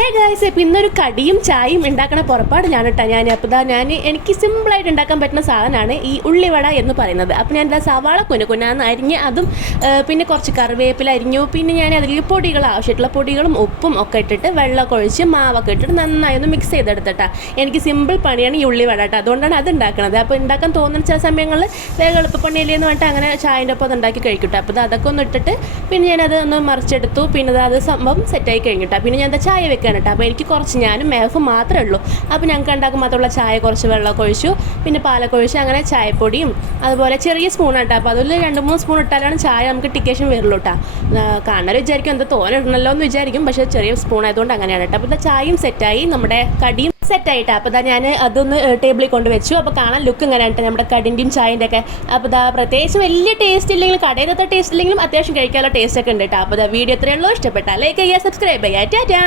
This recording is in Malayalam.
ഹേ ഗൈസ്, ഇപ്പം ഇന്നൊരു കടിയും ചായയും ഉണ്ടാക്കണ പുറപ്പാട് എനിക്ക് സിമ്പിളായിട്ട് ഉണ്ടാക്കാൻ പറ്റുന്ന സാധനമാണ് ഈ ഉള്ളിവട എന്ന് പറയുന്നത്. അപ്പോൾ ഞാൻ സവാള കുനുകുനാന്ന് അരിഞ്ഞ് അതും പിന്നെ കുറച്ച് കറിവേപ്പില അരിഞ്ഞു. പിന്നെ ഞാൻ അതിൽ പൊടികൾ ആവശ്യമായിട്ടുള്ള പൊടികളും ഉപ്പും ഒക്കെ ഇട്ടിട്ട് വെള്ളമൊക്കെ ഒഴിച്ച് മാവൊക്കെ ഇട്ടിട്ട് നന്നായി ഒന്ന് മിക്സ് ചെയ്തെടുത്തിട്ടാ. എനിക്ക് സിമ്പിൾ പണിയാണ് ഈ ഉള്ളിവട കേട്ടോ, അതുകൊണ്ടാണ് അത് ഉണ്ടാക്കുന്നത്. അപ്പോൾ ഉണ്ടാക്കാൻ തോന്നുന്ന ചില സമയങ്ങളിൽ വേഗം എളുപ്പപ്പണിയില്ലെന്ന് പറഞ്ഞിട്ട് അങ്ങനെ ചായൻ്റെ ഒപ്പം അത് ഉണ്ടാക്കി കഴിക്കട്ടെ. അപ്പോൾ അതൊക്കെ ഒന്ന് ഇട്ടിട്ട് പിന്നെ ഞാനത് ഒന്ന് മറിച്ചെടുത്തു. പിന്നെ അത് സംഭവം സെറ്റായി കഴിഞ്ഞിട്ടാ. പിന്നെ ഞാൻ ചായ വെക്കാൻ കേട്ടോ. അപ്പോൾ എനിക്ക് കുറച്ച് ഞാനും മേഫും മാത്രമേ ഉള്ളൂ. അപ്പോൾ ഞങ്ങൾക്ക് ഉണ്ടാക്കും മാത്രമുള്ള ചായ കുറച്ച് വെള്ളമൊക്കെ ഒഴിച്ചു, പിന്നെ പാലൊക്കെ ഒഴിച്ച് അങ്ങനെ ചായപ്പൊടിയും അതുപോലെ ചെറിയ സ്പൂൺ കേട്ടോ. അപ്പോൾ അതിൽ 2-3 സ്പൂൺ ഇട്ടാലാണ് ചായ നമുക്ക് ടിക്കേഷൻ വരുള്ളൂ കേട്ടോ. കാണാൻ വിചാരിക്കും എന്താ തോന്നിടണമല്ലോ എന്ന് വിചാരിക്കും, പക്ഷേ ചെറിയ സ്പൂൺ ആയതുകൊണ്ട് അങ്ങനെയാണ് കേട്ടോ. അപ്പോൾ ചായയും സെറ്റായി, നമ്മുടെ കടിയും സെറ്റായിട്ടാണ്. അപ്പോൾ ഞാൻ അതൊന്ന് ടേബിളിൽ കൊണ്ട് വെച്ചു. അപ്പോൾ കാണാൻ ലുക്ക് ഇങ്ങനെയാണ് കേട്ടോ നമ്മുടെ കടിൻ്റെയും ചായൻ്റെ ഒക്കെ. അപ്പോൾ പ്രത്യേകിച്ച് വലിയ ടേസ്റ്റ് ഇല്ലെങ്കിലും കടയിലത്തെ ടേസ്റ്റ് ഇല്ലെങ്കിലും അത്യാവശ്യം കഴിക്കാനുള്ള ടേസ്റ്റ് ഒക്കെ ഉണ്ട് കേട്ടോ. അപ്പോൾ വീഡിയോ എത്രയുള്ളൂ, ഇഷ്ടപ്പെട്ടാൽ ലൈക്ക് ചെയ്യുക, സബ്സ്ക്രൈബ് ചെയ്യുക. ടാറ്റാ.